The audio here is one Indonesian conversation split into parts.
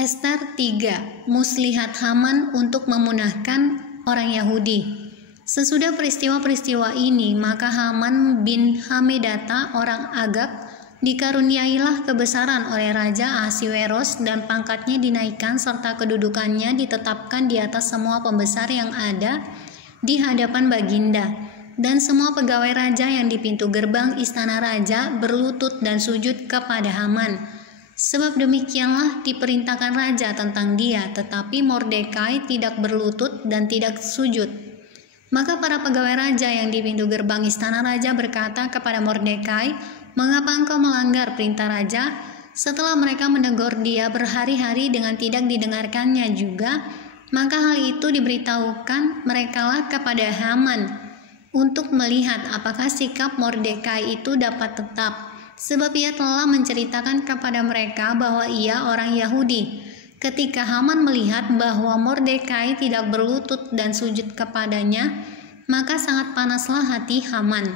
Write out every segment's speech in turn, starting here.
Ester 3. Muslihat Haman untuk memunahkan orang Yahudi. Sesudah peristiwa-peristiwa ini, maka Haman bin Hamedata orang Agag dikaruniailah kebesaran oleh Raja Ahasiweros, dan pangkatnya dinaikkan serta kedudukannya ditetapkan di atas semua pembesar yang ada di hadapan Baginda. Dan semua pegawai raja yang di pintu gerbang istana raja berlutut dan sujud kepada Haman. Sebab demikianlah diperintahkan raja tentang dia, tetapi Mordekai tidak berlutut dan tidak sujud. Maka para pegawai raja yang di pintu gerbang istana raja berkata kepada Mordekai, "Mengapa engkau melanggar perintah raja?" Setelah mereka menegur dia berhari-hari dengan tidak didengarkannya juga, maka hal itu diberitahukan merekalah kepada Haman untuk melihat apakah sikap Mordekai itu dapat tetap. Sebab ia telah menceritakan kepada mereka bahwa ia orang Yahudi. Ketika Haman melihat bahwa Mordekai tidak berlutut dan sujud kepadanya, maka sangat panaslah hati Haman.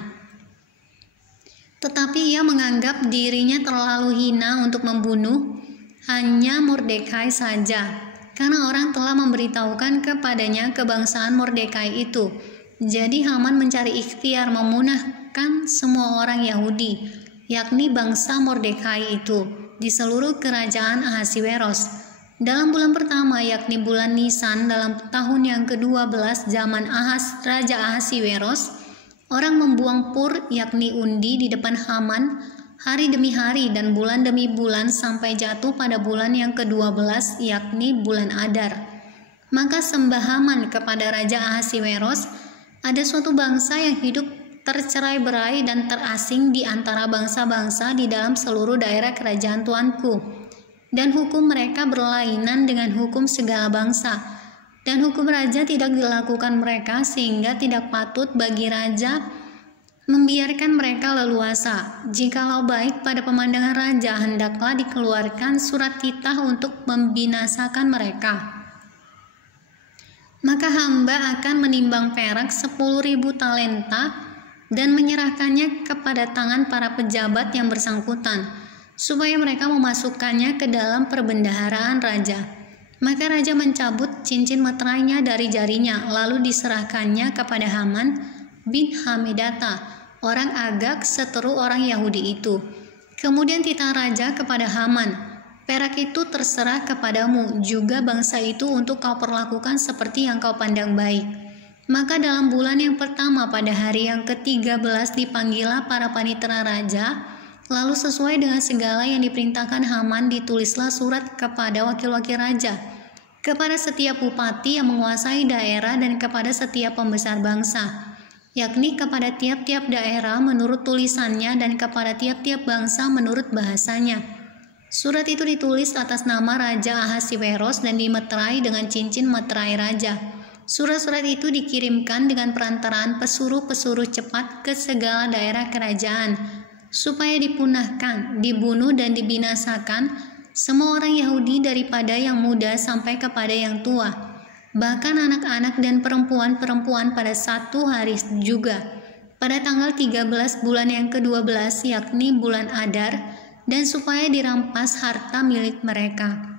Tetapi ia menganggap dirinya terlalu hina untuk membunuh hanya Mordekai saja, karena orang telah memberitahukan kepadanya kebangsaan Mordekai itu. Jadi Haman mencari ikhtiar memunahkan semua orang Yahudi, yakni bangsa Mordekai itu, di seluruh kerajaan Ahasiweros. Dalam bulan pertama, yakni bulan Nisan, dalam tahun yang ke-12 zaman Raja Ahasiweros, orang membuang pur, yakni undi, di depan Haman hari demi hari dan bulan demi bulan sampai jatuh pada bulan yang ke-12, yakni bulan Adar. Maka sembah Haman kepada Raja Ahasiweros, ada suatu bangsa yang hidup tercerai-berai dan terasing di antara bangsa-bangsa di dalam seluruh daerah kerajaan tuanku, dan hukum mereka berlainan dengan hukum segala bangsa, dan hukum raja tidak dilakukan mereka, sehingga tidak patut bagi raja membiarkan mereka leluasa. Jikalau baik pada pemandangan raja, hendaklah dikeluarkan surat titah untuk membinasakan mereka. Maka hamba akan menimbang perak 10.000 talenta dan menyerahkannya kepada tangan para pejabat yang bersangkutan, supaya mereka memasukkannya ke dalam perbendaharaan raja. Maka raja mencabut cincin meterainya dari jarinya, lalu diserahkannya kepada Haman bin Hamedata, orang Agag, seteru orang Yahudi itu. Kemudian titah raja kepada Haman, "Perak itu terserah kepadamu, juga bangsa itu untuk kau perlakukan seperti yang kau pandang baik." Maka dalam bulan yang pertama pada hari yang ke-13 dipanggillah para panitera raja, lalu sesuai dengan segala yang diperintahkan Haman ditulislah surat kepada wakil-wakil raja, kepada setiap bupati yang menguasai daerah dan kepada setiap pembesar bangsa, yakni kepada tiap-tiap daerah menurut tulisannya dan kepada tiap-tiap bangsa menurut bahasanya. Surat itu ditulis atas nama Raja Ahasiweros dan dimeterai dengan cincin meterai raja. Surat-surat itu dikirimkan dengan perantaraan pesuruh-pesuruh cepat ke segala daerah kerajaan, supaya dipunahkan, dibunuh dan dibinasakan semua orang Yahudi daripada yang muda sampai kepada yang tua, bahkan anak-anak dan perempuan-perempuan pada satu hari juga, pada tanggal 13 bulan yang ke-12, yakni bulan Adar, dan supaya dirampas harta milik mereka.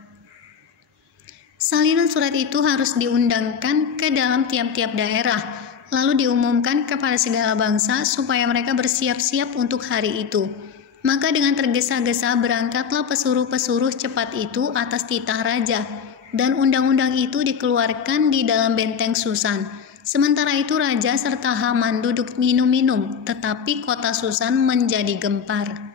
Salinan surat itu harus diundangkan ke dalam tiap-tiap daerah, lalu diumumkan kepada segala bangsa supaya mereka bersiap-siap untuk hari itu. Maka dengan tergesa-gesa berangkatlah pesuruh-pesuruh cepat itu atas titah raja, dan undang-undang itu dikeluarkan di dalam benteng Susan. Sementara itu raja serta Haman duduk minum-minum, tetapi kota Susan menjadi gempar.